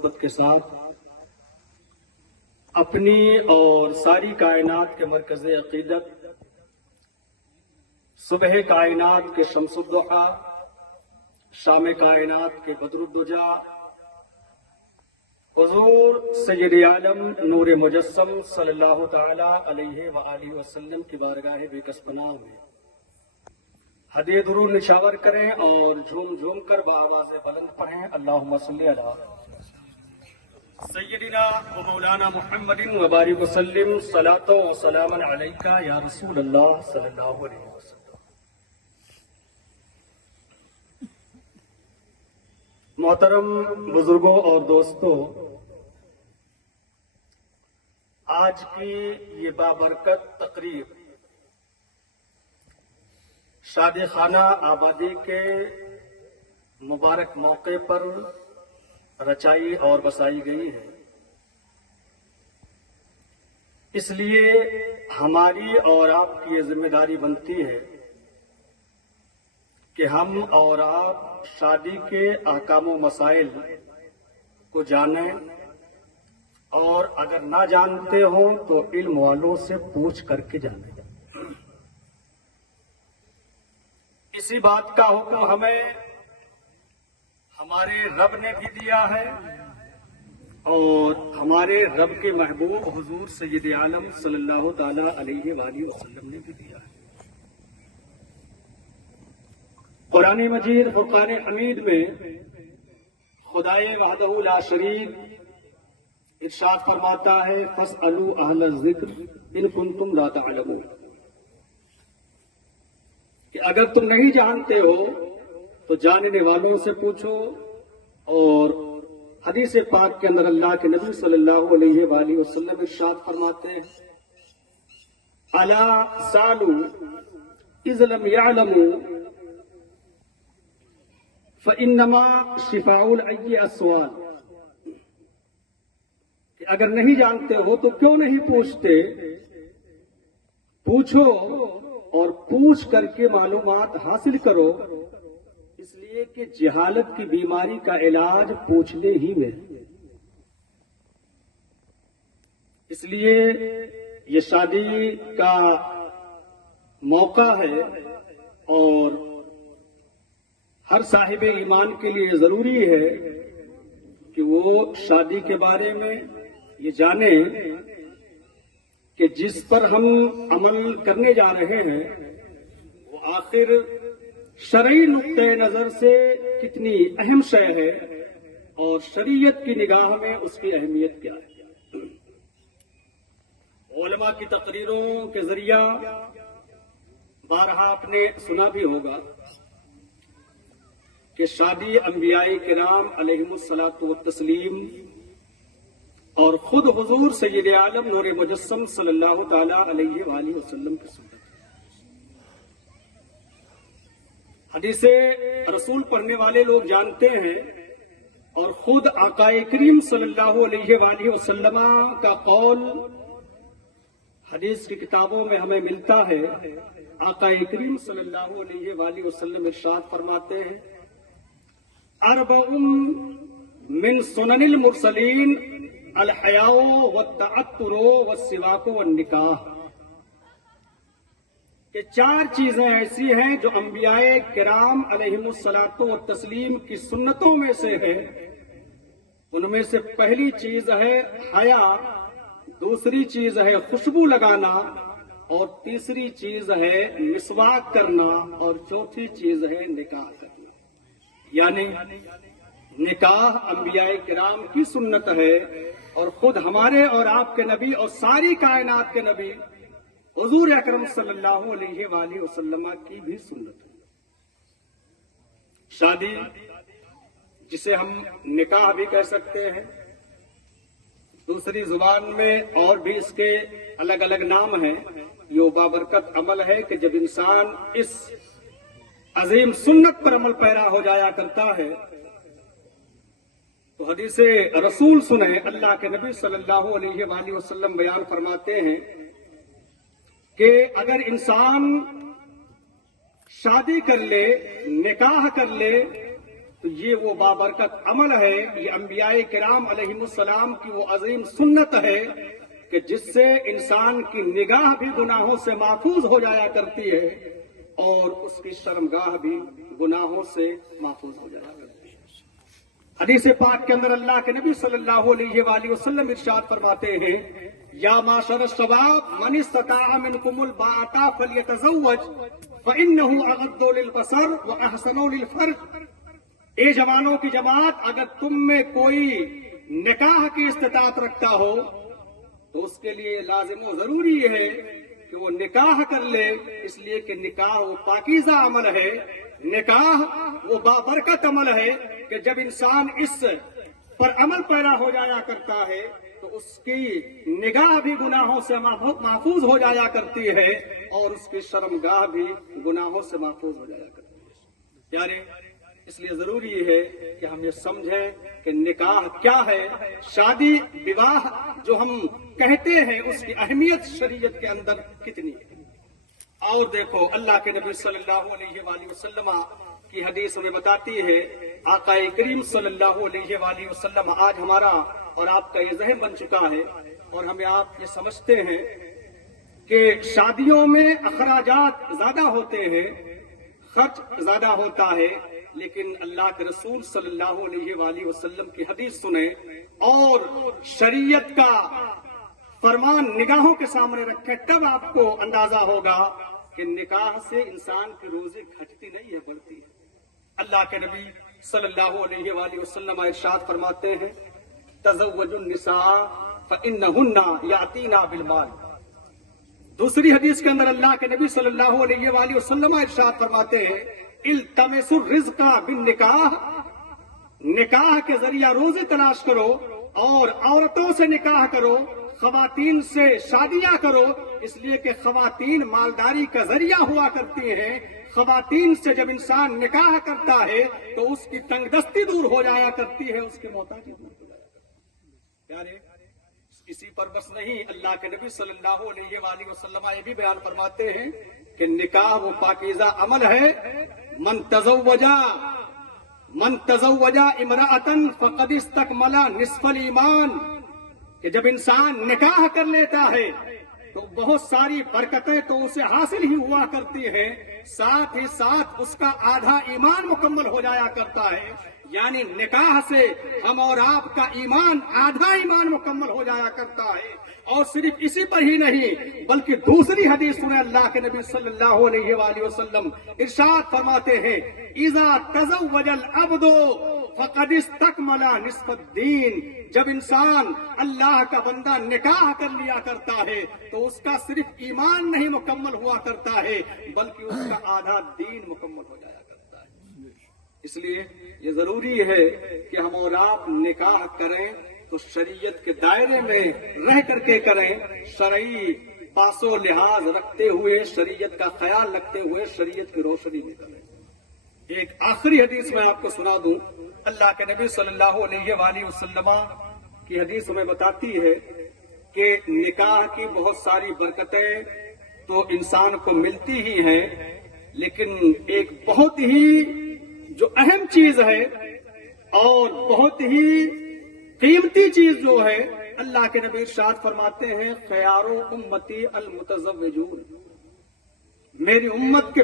محبت کے ساتھ اپنی اور ساری کائنات کے مرکز عقیدت صبح کائنات کے شمس الضحیٰ، شام کائنات کے بدر الدجا، حضور سید عالم نور مجسم صلی اللہ تعالی علیہ وآلہ وسلم کی بارگاہ بے کس پناہ میں ہدیہ درود نشاور کریں اور جھوم جھوم کر بآواز بلند پڑھیں اللہم صلی علی سیدنا و مولانا محمد وبارک وسلم صلاۃ و سلاما علیک یا رسول اللہ صلی اللہ علیہ وسلم۔ محترم بزرگوں اور دوستوں، آج کی یہ بابرکت تقریب شادی خانہ آبادی کے مبارک موقع پر رچائی اور بسائی گئی ہے۔ اس لیے ہماری اور آپ کی یہ ذمہ داری بنتی ہے کہ ہم اور آپ شادی کے احکام و مسائل کو جانیں، اور اگر نہ جانتے ہوں تو علم والوں سے پوچھ کر کے جانیں۔ اسی بات کا حکم ہمیں ہمارے رب نے بھی دیا ہے اور ہمارے رب کے محبوب حضور سید عالم صلی اللہ تعالی علیہ وآلہ وسلم نے بھی دیا ہے۔ قرآن مجید فرقان حمید میں خدائے وحدہ لا شریک ارشاد فرماتا ہے فاسألوا اہل الذکر ان کنتم لا تعلمون، کہ اگر تم نہیں جانتے ہو تو جاننے والوں سے پوچھو۔ اور حدیث پاک کے اندر اللہ کے نبی صلی اللہ علیہ وآلہ وسلم ارشاد فرماتے ہیں الا سالوا اذ لم يعلموا فانما شفاء العی السؤال، کہ اگر نہیں جانتے ہو تو کیوں نہیں پوچھتے؟ پوچھو اور پوچھ کر کے معلومات حاصل کرو، اس لیے کہ جہالت کی بیماری کا علاج پوچھنے ہی میں۔ اس لیے یہ شادی کا موقع ہے اور ہر صاحب ایمان کے لیے ضروری ہے کہ وہ شادی کے بارے میں یہ جانے کہ جس پر ہم عمل کرنے جا رہے ہیں وہ آخر شرعی نقطۂ نظر سے کتنی اہم شے ہے اور شریعت کی نگاہ میں اس کی اہمیت کیا ہے۔ علماء کی تقریروں کے ذریعہ بارہا آپ نے سنا بھی ہوگا کہ شادی انبیاء کرام علیہم الصلاۃ والتسلیم اور خود حضور سید عالم نور مجسم صلی اللہ تعالی علیہ وآلہ وسلم کی سنت ہے۔ حدیث رسول پڑھنے والے لوگ جانتے ہیں اور خود آقا کریم صلی اللہ علیہ وآلہ وسلم کا قول حدیث کی کتابوں میں ہمیں ملتا ہے۔ آقا کریم صلی اللہ علیہ وآلہ وسلم ارشاد فرماتے ہیں اربع من سنن المرسلین الحیاء والتعطر والسواک والنکاح، کہ چار چیزیں ایسی ہیں جو انبیاء کرام علیہم الصلاۃ والتسلیم کی سنتوں میں سے ہے۔ ان میں سے پہلی چیز ہے حیا، دوسری چیز ہے خوشبو لگانا، اور تیسری چیز ہے مسواک کرنا، اور چوتھی چیز ہے نکاح کرنا۔ یعنی نکاح انبیاء کرام کی سنت ہے اور خود ہمارے اور آپ کے نبی اور ساری کائنات کے نبی حضور اکرم صلی اللہ علیہ وآلہ وسلم کی بھی سنت ہے۔ شادی جسے ہم نکاح بھی کہہ سکتے ہیں، دوسری زبان میں اور بھی اس کے الگ الگ نام ہیں، یہ بابرکت عمل ہے کہ جب انسان اس عظیم سنت پر عمل پیرا ہو جایا کرتا ہے تو حدیث رسول سنیں، اللہ کے نبی صلی اللہ علیہ وآلہ وسلم بیان فرماتے ہیں کہ اگر انسان شادی کر لے، نکاح کر لے، تو یہ وہ بابرکت عمل ہے، یہ انبیاء کرام علیہم کی وہ عظیم سنت ہے کہ جس سے انسان کی نگاہ بھی گناہوں سے محفوظ ہو جایا کرتی ہے اور اس کی شرمگاہ بھی گناہوں سے محفوظ ہو جایا کرتی ہے۔ حدیث پاک کے اندر اللہ کے نبی صلی اللہ علیہ وآلہ وسلم ارشاد فرماتے ہیں، یا معشر الشباب من استطاع منکم الباءۃ فلیتزوج فإنہ اغض للبصر واحسن للفرج۔ اے جوانوں کی جماعت، اگر تم میں کوئی نکاح کی استطاعت رکھتا ہو تو اس کے لیے لازم و ضروری ہے کہ وہ نکاح کر لے، اس لیے کہ نکاح وہ پاکیزہ عمل ہے، نکاح وہ بابرکت عمل ہے کہ جب انسان اس پر عمل پیرا ہو جایا کرتا ہے تو اس کی نگاہ بھی گناہوں سے محفوظ ہو جایا کرتی ہے اور اس کی شرمگاہ بھی گناہوں سے محفوظ ہو جایا کرتی ہے۔ پیارے، اس لیے ضروری ہے کہ ہم یہ سمجھیں کہ نکاح کیا ہے، شادی بیواہ جو ہم کہتے ہیں اس کی اہمیت شریعت کے اندر کتنی ہے۔ اور دیکھو، اللہ کے نبی صلی اللہ علیہ وآلہ وسلم کی حدیث ہمیں بتاتی ہے، آقا کریم صلی اللہ علیہ وآلہ وسلم، آج ہمارا اور آپ کا یہ ذہن بن چکا ہے اور ہمیں آپ یہ سمجھتے ہیں کہ شادیوں میں اخراجات زیادہ ہوتے ہیں، خرچ زیادہ ہوتا ہے، لیکن اللہ کے رسول صلی اللہ علیہ وآلہ وسلم کی حدیث سنیں اور شریعت کا فرمان نگاہوں کے سامنے رکھیں، تب آپ کو اندازہ ہوگا کہ نکاح سے انسان کی روزی گھٹتی نہیں ہے، بڑھتی ہے۔ اللہ کے نبی صلی اللہ علیہ وآلہ وسلم ارشاد فرماتے ہیں، تزوجوا النساء فإنهن یأتین بالمال۔ دوسری حدیث کے اندر اللہ کے نبی صلی اللہ علیہ وآلہ وسلم ارشاد فرماتے ہیں، التمسوا الرزق بالنکاح، نکاح کے ذریعہ روزی تلاش کرو اور عورتوں سے نکاح کرو، خواتین سے شادیاں کرو، اس لیے کہ خواتین مالداری کا ذریعہ ہوا کرتی ہیں۔ خواتین سے جب انسان نکاح کرتا ہے تو اس کی تنگ دستی دور ہو جایا کرتی ہے، اس کی محتاجی دور ہو جایا کرتی ہے۔ پیارے، اسی پر بس نہیں، اللہ کے نبی صلی اللہ علیہ وآلہ وسلم یہ بھی بیان فرماتے ہیں کہ نکاح وہ پاکیزہ عمل ہے، من تزوجا امرأۃ فقد استکمل نصف الایمان، کہ جب انسان نکاح کر لیتا ہے تو بہت ساری برکتیں تو اسے حاصل ہی ہوا کرتی ہیں، ساتھ ہی ساتھ اس کا آدھا ایمان مکمل ہو جایا کرتا ہے۔ یعنی نکاح سے ہم اور آپ کا ایمان، آدھا ایمان مکمل ہو جایا کرتا ہے۔ اور صرف اسی پر ہی نہیں بلکہ دوسری حدیث سنیں، اللہ کے نبی صلی اللہ علیہ وآلہ وسلم ارشاد فرماتے ہیں، اذا تزوج العبد فقد استکمل نصف الدین، جب انسان اللہ کا بندہ نکاح کر لیا کرتا ہے تو اس کا صرف ایمان نہیں مکمل ہوا کرتا ہے بلکہ اس کا آدھا دین مکمل ہو جایا کرتا ہے۔ اس لیے یہ ضروری ہے کہ ہم اور آپ نکاح کریں تو شریعت کے دائرے میں رہ کر کے کریں، شرعی پاس و لحاظ رکھتے ہوئے، شریعت کا خیال رکھتے ہوئے، شریعت کی روشنی میں کریں۔ ایک آخری حدیث میں آپ کو سنا دوں، اللہ کے نبی صلی اللہ علیہ وآلہ وسلم کی حدیث ہمیں بتاتی ہے کہ نکاح کی بہت ساری برکتیں تو انسان کو ملتی ہی ہیں، لیکن ایک بہت ہی جو اہم چیز ہے اور بہت ہی قیمتی چیز جو ہے، اللہ کے نبی ارشاد فرماتے ہیں، خیار امتی المتزوجون، میری امت کے